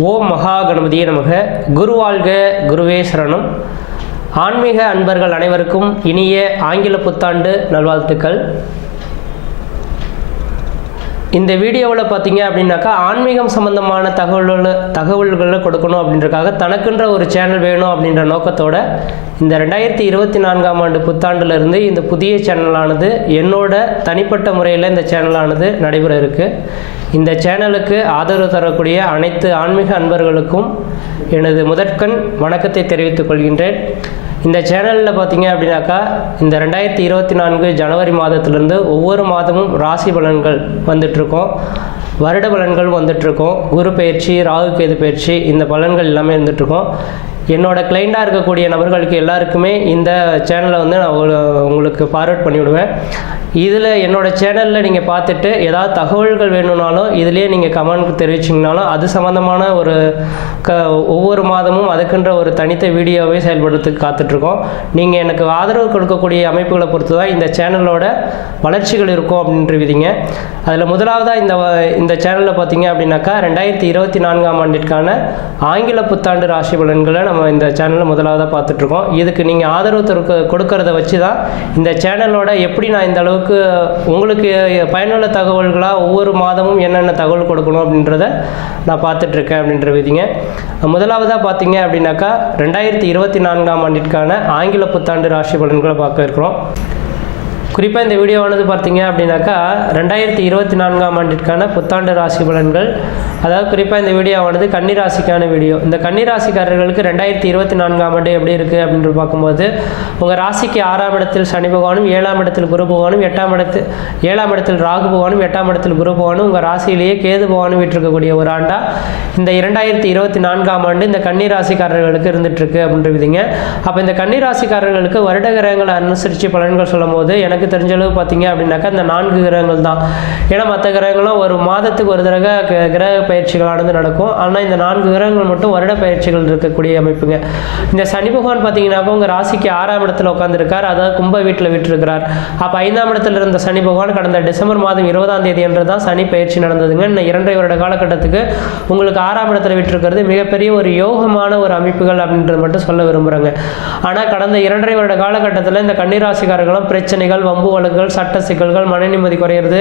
ஓம் மகா கணபதியே நமக குருவாழ்க குருவே சரணம். ஆன்மீக அன்பர்கள் அனைவருக்கும் இனிய ஆங்கில புத்தாண்டு நல்வாழ்த்துக்கள். இந்த வீடியோவில் பார்த்தீங்க அப்படின்னாக்கா ஆன்மீகம் சம்பந்தமான தகவல்கள் தகவல்களை கொடுக்கணும் அப்படின்றக்காக தனக்குன்ற ஒரு சேனல் வேணும் அப்படின்ற நோக்கத்தோட இந்த ரெண்டாயிரத்தி இருபத்தி நான்காம் ஆண்டு புத்தாண்டுலேருந்து இந்த புதிய சேனலானது என்னோட தனிப்பட்ட முறையில் இந்த சேனலானது நடைபெற இருக்குது இந்த சேனலுக்கு ஆதரவு தரக்கூடிய அனைத்து ஆன்மீக அன்பர்களுக்கும் எனது முதற்கண் வணக்கத்தை தெரிவித்துக் கொள்கின்றேன். இந்த சேனலில் பார்த்தீங்க அப்படின்னாக்கா இந்த ரெண்டாயிரத்தி இருபத்தி நான்கு ஜனவரி மாதத்திலிருந்து ஒவ்வொரு மாதமும் ராசி பலன்கள் வந்துட்ருக்கோம். வருட பலன்கள் வந்துட்ருக்கோம். குரு பயிற்சி ராகு கேது பயிற்சி இந்த பலன்கள் எல்லாமே இருந்துகிட்ருக்கோம் என்னோட கிளைண்ட்டாக இருக்கக்கூடிய நபர்களுக்கு எல்லாருக்குமே இந்த சேனலை வந்து நான் உங்களுக்கு ஃபார்வர்ட் பண்ணிவிடுவேன். இதில் என்னோட சேனலில் நீங்கள் பார்த்துட்டு ஏதாவது தகவல்கள் வேணும்னாலும் இதுலேயே நீங்கள் கமெண்ட் தெரிவிச்சிங்கனாலும் அது சம்மந்தமான ஒரு க ஒவ்வொரு மாதமும் அதுக்குன்ற ஒரு தனித்த வீடியோவை செயல்படுறதுக்கு காத்துட்ருக்கோம். நீங்கள் எனக்கு ஆதரவு கொடுக்கக்கூடிய அமைப்புகளை பொறுத்து தான் இந்த சேனலோட வளர்ச்சிகள் இருக்கும் அப்படின்ற விதிங்க. அதில் முதலாவதாக இந்த வ- இந்த சேனலில் பார்த்தீங்க அப்படின்னாக்கா ரெண்டாயிரத்தி இருபத்தி நான்காம் ஆண்டிற்கான ஆங்கில புத்தாண்டு ராசி பலன்களை நம்ம இந்த சேனலில் முதலாவதாக பார்த்துட்ருக்கோம். இதுக்கு நீங்கள் ஆதரவு கொடுக்க கொடுக்கறத வச்சு தான் இந்த சேனலோட எப்படி நான் இந்த அளவுக்கு உங்களுக்கு பயனுள்ள தகவல்களாக ஒவ்வொரு மாதமும் என்னென்ன தகவல் கொடுக்கணும் அப்படின்றத நான் பார்த்துட்ருக்கேன் அப்படின்ற விதிங்க. முதலாவதாக பார்த்தீங்க அப்படின்னாக்கா ரெண்டாயிரத்தி இருபத்தி நான்காம் ஆண்டிற்கான ஆங்கில புத்தாண்டு ராசி பலன்களை பார்க்க இருக்கிறோம். குறிப்பாக இந்த வீடியோவானது பார்த்தீங்க அப்படின்னாக்கா ரெண்டாயிரத்தி இருபத்தி நான்காம் ஆண்டிற்கான புத்தாண்டு ராசி பலன்கள். அதாவது குறிப்பாக இந்த வீடியோவானது கன்னி ராசிக்கான வீடியோ இந்த கன்னி ராசிக்காரர்களுக்கு ரெண்டாயிரத்தி இருபத்தி நான்காம் ஆண்டு எப்படி இருக்குது அப்படின்னு பார்க்கும்போது உங்கள் ராசிக்கு ஆறாம் இடத்தில் சனி பகவானும் ஏழாம் இடத்தில் குரு பகவானும் எட்டாம் இடத்தில் ஏழாம் இடத்தில் ராகு பகவானும் எட்டாம் இடத்தில் குரு பகவானும் உங்கள் ராசியிலேயே கேது பகவானும் விட்டுருக்கக்கூடிய ஒரு ஆண்டாக இந்த இரண்டாயிரத்தி இருபத்தி நான்காம் ஆண்டு இந்த கன்னி ராசிக்காரர்களுக்கு இருந்துட்டு இருக்கு அப்போ இந்த கன்னி ராசிக்காரர்களுக்கு வருட கிரகங்களை அனுசரித்து பலன்கள் சொல்லும் போது எனக்கு எனக்கு தெரிஞ்ச அளவு பார்த்தீங்க அப்படின்னாக்கா இந்த நான்கு கிரகங்கள் தான். ஏன்னா மற்ற கிரகங்களும் ஒரு மாதத்துக்கு ஒரு தடவை க- கிரக பயிற்சிகளானது நடக்கும். ஆனால் இந்த நான்கு கிரகங்கள் மட்டும் வருட பயிற்சிகள் இருக்கக்கூடிய அமைப்புங்க. இந்த சனி பகவான் பார்த்தீங்கன்னாக்கா உங்கள் ராசிக்கு ஆறாம் இடத்துல உட்காந்துருக்கார் அதாவது கும்ப வீட்டில் விட்டுருக்கிறார். அப்போ ஐந்தாம் இடத்துல இருந்த சனி பகவான் கடந்த டிசம்பர் மாதம் இருபதாம் தேதி என்று தான் சனி பயிற்சி நடந்ததுங்க. இன்னும் இரண்டரை வருட காலகட்டத்துக்கு உங்களுக்கு ஆறாம் இடத்துல விட்டுருக்கிறது மிகப்பெரிய ஒரு யோகமான ஒரு அமைப்புகள் அப்படின்றது மட்டும் சொல்ல விரும்புகிறாங்க ஆனால் கடந்த இரண்டரை வருட காலகட்டத்தில் இந்த கன்னிராசிக்காரர்களும் பிரச்சனைகள் வம்பு வழக்குகள் சட்ட சிக்கல்கள் மன நிம்மதி குறையிறது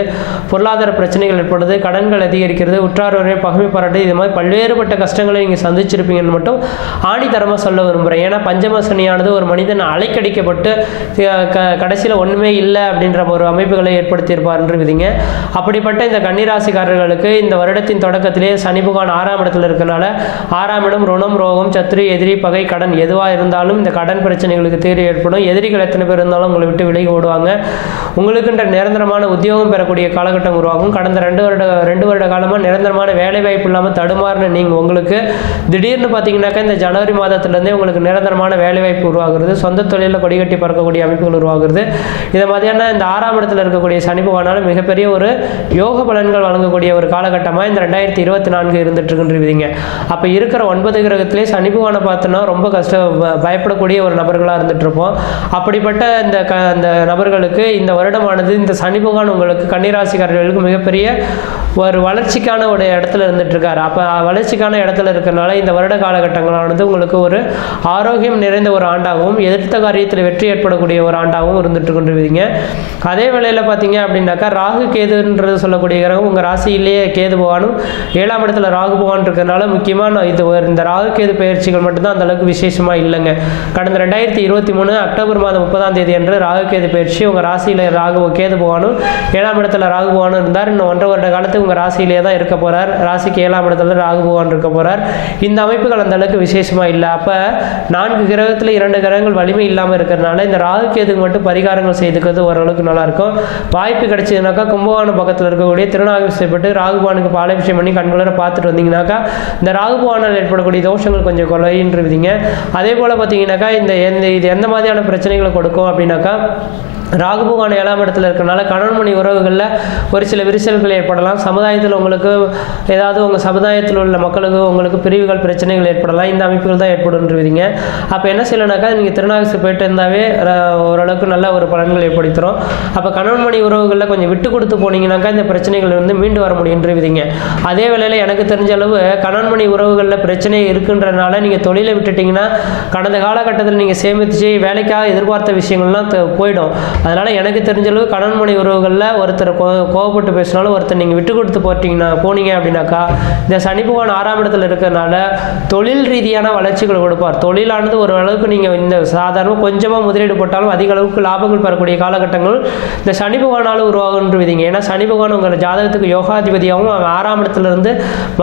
பொருளாதார பிரச்சனைகள் ஏற்படுது கடன்கள் அதிகரிக்கிறது உற்றார் உறவை பகமை பாராட்டு இது மாதிரி பல்வேறுபட்ட கஷ்டங்களை நீங்கள் சந்திச்சிருப்பீங்கன்னு மட்டும் ஆணித்தரமாக சொல்ல விரும்புகிறேன் ஏன்னா பஞ்சம சனியானது ஒரு மனிதன் அலைக்கடிக்கப்பட்டு க கடைசியில் ஒன்றுமே இல்லை அப்படின்ற ஒரு அமைப்புகளை ஏற்படுத்தியிருப்பார்ன்ற விதிங்க. அப்படிப்பட்ட இந்த கன்னிராசிக்காரர்களுக்கு இந்த வருடத்தின் தொடக்கத்திலே சனி பகவான் ஆறாம் இடத்துல இருக்கனால ஆறாம் இடம் ருணம் ரோகம் சத்ரு எதிரி பகை கடன் எதுவாக இருந்தாலும் இந்த கடன் பிரச்சனைகளுக்கு தீர்வு ஏற்படும். எதிரிகள் எத்தனை பேர் இருந்தாலும் உங்களை விட்டு விலகி ஓடுவாங்க. உங்களுக்குன்ற நிரந்தரமான உத்தியோகம் பெறக்கூடிய காலகட்டம் உருவாகும். கடந்த ரெண்டு வருட ரெண்டு வருட காலமாக நிரந்தரமான வேலை வாய்ப்பு இல்லாமல் தடுமாறின நீங்கள் உங்களுக்கு திடீர்னு பார்த்தீங்கன்னாக்கா இந்த ஜனவரி மாதத்துலேருந்தே உங்களுக்கு நிரந்தரமான வேலை வாய்ப்பு உருவாகிறது. சொந்த தொழிலில் கொடிகட்டி பறக்கக்கூடிய அமைப்புகள் உருவாகிறது. இதை மாதிரியான இந்த ஆறாம் இடத்துல இருக்கக்கூடிய சனி பகவானாலும் மிகப்பெரிய ஒரு யோக பலன்கள் வழங்கக்கூடிய ஒரு காலகட்டமாக இந்த ரெண்டாயிரத்தி இருபத்தி நான்கு இருந்துட்டு இருக்குன்றீங்க அப்போ இருக்கிற ஒன்பது கிரகத்திலே சனி பகவானை பார்த்தோன்னா ரொம்ப கஷ்ட பயப்படக்கூடிய ஒரு நபர்களாக இருந்துட்டு இருப்போம். அப்படிப்பட்ட இந்த க அந்த நபர்களுக்கு இந்த வருடமானது இந்த சனி பகவான் உங்களுக்கு கன்னிராசிக்காரர்களுக்கு மிகப்பெரிய ஒரு வளர்ச்சிக்கான ஒரு இடத்துல இருந்துட்டு இருக்காரு அப்போ வளர்ச்சிக்கான இடத்துல இருக்கிறனால இந்த வருட காலகட்டங்களானது உங்களுக்கு ஒரு ஆரோக்கியம் நிறைந்த ஒரு ஆண்டாகவும் எதிர்த்த காரியத்தில் வெற்றி ஏற்படக்கூடிய ஒரு ஆண்டாகவும் இருந்துட்டு கொண்டிருக்கீங்க அதே வேளையில் பார்த்தீங்க அப்படின்னாக்கா ராகு கேதுன்றது சொல்லக்கூடிய கிரகம் உங்கள் ராசியிலேயே கேது பகவானும் ஏழாம் இடத்துல ராகு பகவான் இருக்கிறனால முக்கியமாக இது இந்த ராகு கேது பயிற்சிகள் மட்டும்தான் அந்தளவுக்கு விசேஷமாக இல்லைங்க. கடந்த ரெண்டாயிரத்தி இருபத்தி மூணு அக்டோபர் மாதம் முப்பதாம் தேதி அன்று ராகு கேது பயிற்சி உங்கள் ராசியில் ராகு கேது பகவானும் ஏழாம் இடத்துல ராகு பகவானும் இருந்தார். இன்னும் ஒன்றரை வருட காலத்துக்கு உங்கள் ராசியிலே தான் இருக்க போகிறார் ராசிக்கு ஏழாம் இடத்துல ராகு பகவான் இருக்க போகிறார் இந்த அமைப்புகள் அந்த அளவுக்கு விசேஷமாக இல்லை. அப்போ நான்கு கிரகத்தில் இரண்டு கிரகங்கள் வலிமை இல்லாமல் இருக்கிறதுனால இந்த ராகு கேதுக்கு மட்டும் பரிகாரங்கள் செய்துக்கிறது ஓரளவுக்கு நல்லாயிருக்கும். வாய்ப்பு கிடைச்சதுனாக்கா கும்பகோணம் பக்கத்தில் இருக்கக்கூடிய திருநாகேஸ்வரப்பட்டு ராகுபானுக்கு பாலாபிஷேகம் பண்ணி கண்குளர பார்த்துட்டு வந்தீங்கன்னாக்கா இந்த ராகுபானால் ஏற்படக்கூடிய தோஷங்கள் கொஞ்சம் குறையின்றவிதிங்க அதே போல் பார்த்தீங்கன்னாக்கா இந்த எந்த இது எந்த மாதிரியான பிரச்சனைகளை கொடுக்கும் அப்படின்னாக்கா ராகுபகவான் ஏழாம் இடத்துல இருக்கனால கணவன் மணி உறவுகளில் ஒரு சில விரிசல்கள் ஏற்படலாம். சமுதாயத்தில் உங்களுக்கு ஏதாவது உங்கள் சமுதாயத்தில் உள்ள மக்களுக்கு உங்களுக்கு பிரிவுகள் பிரச்சனைகள் ஏற்படலாம். இந்த அமைப்புகள் தான் ஏற்படுன்றீங்க அப்போ என்ன செய்யலைனாக்கா நீங்கள் திருநாகசு போயிட்டு இருந்தாவே ஓரளவுக்கு நல்ல ஒரு பலன்கள் ஏற்படுத்துகிறோம் அப்போ கணவன் மணி உறவுகளில் கொஞ்சம் விட்டு கொடுத்து போனீங்கன்னாக்கா இந்த பிரச்சனைகள் வந்து மீண்டு வர முடியுன்றீங்க அதே வேளையில் எனக்கு தெரிஞ்ச அளவு கணவன் மணி உறவுகளில் பிரச்சனை இருக்குன்றனால நீங்கள் தொழிலை விட்டுட்டீங்கன்னா கடந்த காலகட்டத்தில் நீங்கள் சேமித்து வேலைக்காக எதிர்பார்த்த விஷயங்கள்லாம் போயிடும். அதனால் எனக்கு தெரிஞ்ச அளவு கணவன் மனை உறவுகளில் ஒருத்தர் கோ கோவப்பட்டு பேசினாலும் ஒருத்தர் நீங்கள் விட்டு கொடுத்து போட்டிங்கன்னா போனீங்க அப்படின்னாக்கா இந்த சனி பகவான் ஆறாம் இடத்துல இருக்கிறனால தொழில் ரீதியான வளர்ச்சிகள் கொடுப்பார். தொழிலானது ஒரு அளவுக்கு நீங்கள் இந்த சாதாரண கொஞ்சமாக முதலீடு போட்டாலும் அதிக அளவுக்கு லாபங்கள் பெறக்கூடிய காலகட்டங்கள் இந்த சனி பகவானால் உருவாகுன்றவிதிங்க ஏன்னா சனி பகவான் உங்கள் ஜாதகத்துக்கு யோகாதிபதியாகவும் அவன் ஆறாம் இடத்துலேருந்து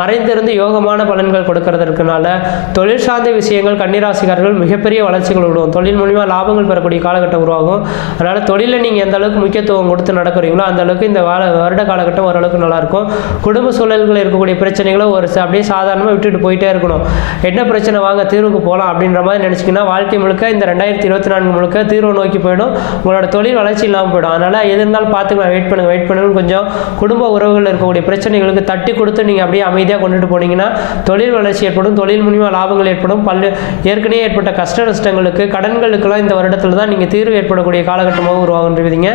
மறைந்திருந்து யோகமான பலன்கள் கொடுக்கறது இருக்கனால தொழில் சார்ந்த விஷயங்கள் கன்னிராசிக்காரர்கள் மிகப்பெரிய வளர்ச்சிகள் விடுவோம். தொழில் மூலிமா லாபங்கள் பெறக்கூடிய காலகட்டம் உருவாகும். அதனால் தொழிலில் நீங்கள் எந்த அளவுக்கு முக்கியத்துவம் கொடுத்து நடக்கிறீங்களோ அந்த அளவுக்கு இந்த வார வருட காலகட்டம் ஓரளவுக்கு நல்லாயிருக்கும். குடும்ப சூழல்கள் இருக்கக்கூடிய பிரச்சனைகளும் ஒரு அப்படியே சாதாரணமாக விட்டுட்டு போயிட்டே இருக்கணும். என்ன பிரச்சனை? வாங்க தீர்வுக்கு போகலாம் அப்படின்ற மாதிரி நினச்சிங்கன்னா வாழ்க்கை முழுக்க இந்த ரெண்டாயிரத்தி இருபத்தி நான்கு முழுக்க தீர்வு நோக்கி போயிடும். உங்களோட தொழில் வளர்ச்சி இல்லாமல் போயிடும். அதனால் எது இருந்தாலும் பார்த்துக்கலாம். வெயிட் பண்ணுங்க வெயிட் பண்ணுங்கன்னு கொஞ்சம் குடும்ப உறவுகள் இருக்கக்கூடிய பிரச்சனைகளுக்கு தட்டி கொடுத்து நீங்கள் அப்படியே அமைதியாக கொண்டுட்டு போனீங்கன்னா தொழில் வளர்ச்சி ஏற்படும். தொழில் மூலிமா லாபங்கள் ஏற்படும். பல்லு ஏற்கனவே ஏற்பட்ட கஷ்ட நஷ்டங்களுக்கு கடன்களுக்கெல்லாம் இந்த வருடத்தில் தான் நீங்கள் தீர்வு ஏற்படக்கூடிய காலகட்டமாக உருவாகுன்றீங்க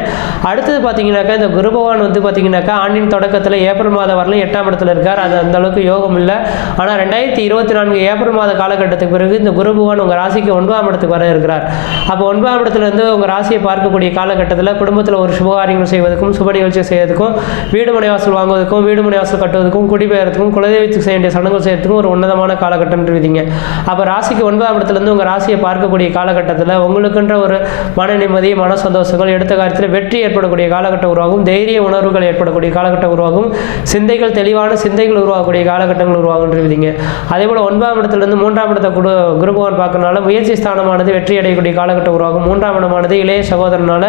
அடுத்தது பார்த்தீங்கன்னாக்கா இந்த குரு பகவான் வந்து பார்த்தீங்கன்னாக்கா ஆண்டின் தொடக்கத்தில் ஏப்ரல் மாதம் வரலாம் எட்டாம் இடத்துல இருக்கார். அது அந்த அளவுக்கு யோகம் இல்லை. ஆனால் ரெண்டாயிரத்தி இருபத்தி நான்கு ஏப்ரல் மாத காலகட்டத்துக்கு பிறகு இந்த குரு பகவான் உங்கள் ராசிக்கு ஒன்பதாம் இடத்துக்கு வர இருக்கிறார். அப்போ ஒன்பதாம் இடத்துலேருந்து உங்கள் ராசியை பார்க்கக்கூடிய காலகட்டத்தில் குடும்பத்தில் ஒரு சுபகாரியங்கள் செய்வதற்கும் சுப நிகழ்ச்சி செய்வதற்கும் வீடு மனை வாசல் வாங்குவதற்கும் வீடு மனை வாசல் கட்டுவதற்கும் குடிபெயர்த்துக்கும் குலதெய்வத்துக்கு செய்ய வேண்டிய சடங்குகள் செய்யறதுக்கும் ஒரு உன்னதமான காலகட்டம் விதிங்க அப்போ ராசிக்கு ஒன்பதாம் இடத்துலேருந்து உங்கள் ராசியை பார்க்கக்கூடிய காலகட்டத்தில் உங்களுக்குன்ற ஒரு மன நிம்மதி மன சந்தோஷங்கள் எடுத்த காரியத்தில் வெற்றி ஏற்படக்கூடிய காலகட்டம் உருவாகும் தைரிய உணர்வுகள் ஏற்படக்கூடிய காலகட்டம் உருவாகும் சிந்தைகள் தெளிவான சிந்தைகள் உருவாகக்கூடிய காலகட்டங்கள் உருவாகுன்றீங்க அதே போல் ஒன்பதாம் இடத்துலேருந்து மூன்றாம் இடத்தை குரு குருபவன் பார்க்கறனால முயற்சி ஸ்தானமானது வெற்றி அடையக்கூடிய காலகட்டம் உருவாகும். மூன்றாம் இடமானது இளைய சகோதரனால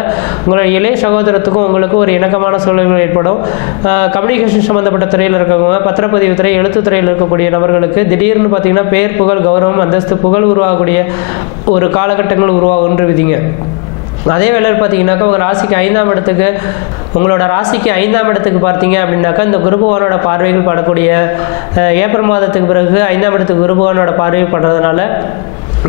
உங்களோட இளைய சகோதரத்துக்கும் உங்களுக்கு ஒரு இணக்கமான சூழல்கள் ஏற்படும். கம்யூனிகேஷன் சம்மந்தப்பட்ட துறையில் இருக்கவங்க பத்திரப்பதிவு துறை எழுத்து துறையில் இருக்கக்கூடிய நபர்களுக்கு திடீர்னு பார்த்தீங்கன்னா பேர் புகழ் கௌரவம் அந்தஸ்து புகழ் உருவாகக்கூடிய ஒரு காலகட்டங்கள் உருவாகும் விதிங்க அதே வேளையில் பார்த்தீங்கன்னாக்கா உங்கள் ராசிக்கு ஐந்தாம் இடத்துக்கு உங்களோட ராசிக்கு ஐந்தாம் இடத்துக்கு பார்த்தீங்க அப்படின்னாக்கா இந்த குருபவானோட பார்வைகள் படக்கூடிய ஏப்ரல் மாதத்துக்கு பிறகு ஐந்தாம் இடத்துக்கு குருபவானோட பார்வை படுறதுனால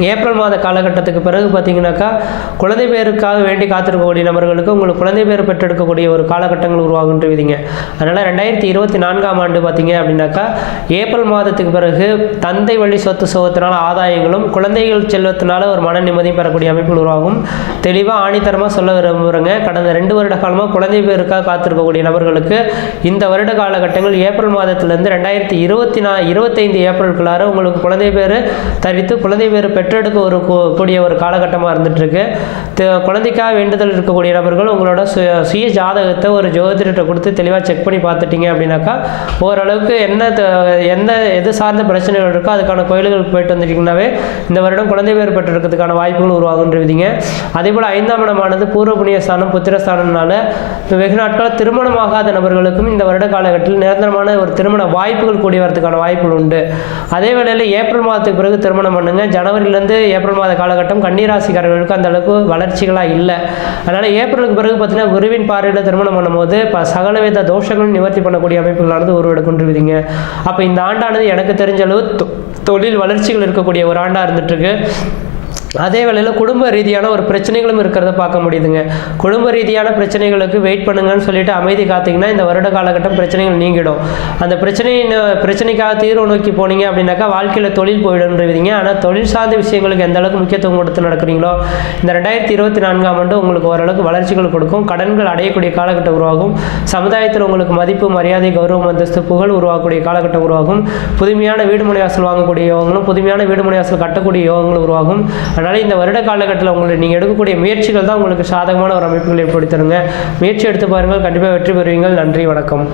ஏப்ரல் மாத காலகட்டத்துக்கு பிறகு பார்த்தீங்கன்னாக்கா குழந்தை பேருக்காக வேண்டி காத்திருக்கக்கூடிய நபர்களுக்கு உங்களுக்கு குழந்தை பேர் பெற்றெடுக்கக்கூடிய ஒரு காலகட்டங்கள் உருவாகுன்ற விதிங்க அதனால் ரெண்டாயிரத்தி இருபத்தி நான்காம் ஆண்டு பார்த்தீங்க அப்படின்னாக்கா ஏப்ரல் மாதத்துக்கு பிறகு தந்தை வழி சொத்து சுகத்தினால் ஆதாயங்களும் குழந்தைகள் செல்வத்தினால ஒரு மன நிம்மதியும் பெறக்கூடிய அமைப்புகள் உருவாகும். தெளிவாக ஆணித்தரமாக சொல்ல விரும்புகிறேங்க கடந்த ரெண்டு வருட காலமாக குழந்தை பேருக்காக காத்திருக்கக்கூடிய நபர்களுக்கு இந்த வருட காலகட்டங்கள் ஏப்ரல் மாதத்திலிருந்து ரெண்டாயிரத்தி இருபத்தி நா இருபத்தைந்து ஏப்ரலுக்குள்ளார உங்களுக்கு குழந்தை பேர் தரித்து குழந்தை பேர் பெற்றெடுக்க ஒரு கூடிய ஒரு காலகட்டமாக இருந்துகிட்ருக்கு குழந்தைக்காக வேண்டுதல் இருக்கக்கூடிய நபர்கள் உங்களோட சுய சுய ஜாதகத்தை ஒரு ஜோதிடத்தை கொடுத்து தெளிவாக செக் பண்ணி பார்த்துட்டீங்க அப்படின்னாக்கா ஓரளவுக்கு என்ன த- எது சார்ந்த பிரச்சனைகள் இருக்கோ அதுக்கான கோயில்களுக்கு போயிட்டு வந்துட்டீங்கன்னாவே இந்த வருடம் குழந்தை பேர் பெற்றிருக்கிறதுக்கான வாய்ப்புகள் உருவாகுன்றவிதிங்க அதே போல் ஐந்தாம் இடமானது பூர்வ புண்ணியஸ்தானம் புத்திரஸ்தானம்னால வெகு நாட்களாக திருமணமாகாத நபர்களுக்கும் இந்த வருட காலகட்டத்தில் நிரந்தரமான ஒரு திருமண வாய்ப்புகள் கூடி வரதுக்கான வாய்ப்புகள் உண்டு. அதே வேளையில் ஏப்ரல் மாதத்துக்கு பிறகு திருமணம் பண்ணுங்க. ஜனவரியிலேருந்து ஏப்ரல் மாத காலகட்டம் கன்னிராசிக்காரர்களுக்கு அந்த அளவுக்கு வளர்ச்சிகளாக இல்லை. அதனால் ஏப்ரலுக்கு பிறகு பார்த்தீங்கன்னா குருவின் பார்வையில் திருமணம் பண்ணும்போது இப்போ சகலவித தோஷங்களும் நிவர்த்தி பண்ணக்கூடிய அமைப்புகளானது உருவெடுக்கின்றவிதிங்க அப்போ இந்த ஆண்டானது எனக்கு தெரிஞ்ச அளவு தொ- தொழில் வளர்ச்சிகள் இருக்கக்கூடிய ஒரு ஆண்டாக இருந்துட்டுருக்கு. அதே வேளையில் குடும்ப ரீதியான ஒரு பிரச்சனைகளும் இருக்கிறத பார்க்க முடியுதுங்க. குடும்ப ரீதியான பிரச்சனைகளுக்கு வெயிட் பண்ணுங்கன்னு சொல்லிட்டு அமைதி காத்தீங்கன்னா இந்த வருட காலகட்டம் பிரச்சனைகள் நீங்கிடும். அந்த பிரச்சனை பிரச்சனைக்காக தீர்வு நோக்கி போனீங்க அப்படின்னாக்கா வாழ்க்கையில் தொழில் போயிடுன்றீங்க ஆனால் தொழில் சார்ந்த விஷயங்களுக்கு எந்த அளவுக்கு முக்கியத்துவம் கொடுத்து நடக்கிறீங்களோ இந்த ரெண்டாயிரத்தி இருபத்தி நான்காம் ஆண்டு உங்களுக்கு ஓரளவுக்கு வளர்ச்சிகள் கொடுக்கும். கடன்கள் அடையக்கூடிய காலகட்டம் உருவாகும். சமுதாயத்தில் உங்களுக்கு மதிப்பு மரியாதை கௌரவம் அந்தஸ்து புகழ் உருவாகக்கூடிய காலகட்டம் உருவாகும். புதுமையான வீடுமனை வாசல் வாங்கக்கூடிய யோகங்களும் புதுமையான வீடுமனை வாசல் கட்டக்கூடிய யோகங்களும் உருவாகும். அதனால் இந்த வருட காலகட்டத்தில் உங்களுக்கு நீங்கள் எடுக்கக்கூடிய முயற்சிகள் தான் உங்களுக்கு சாதகமான ஒரு அமைப்புகள் ஏற்படுத்தி தருங்க. முயற்சி எடுத்து பாருங்கள். கண்டிப்பாக வெற்றி பெறுவீங்கள். நன்றி வணக்கம்.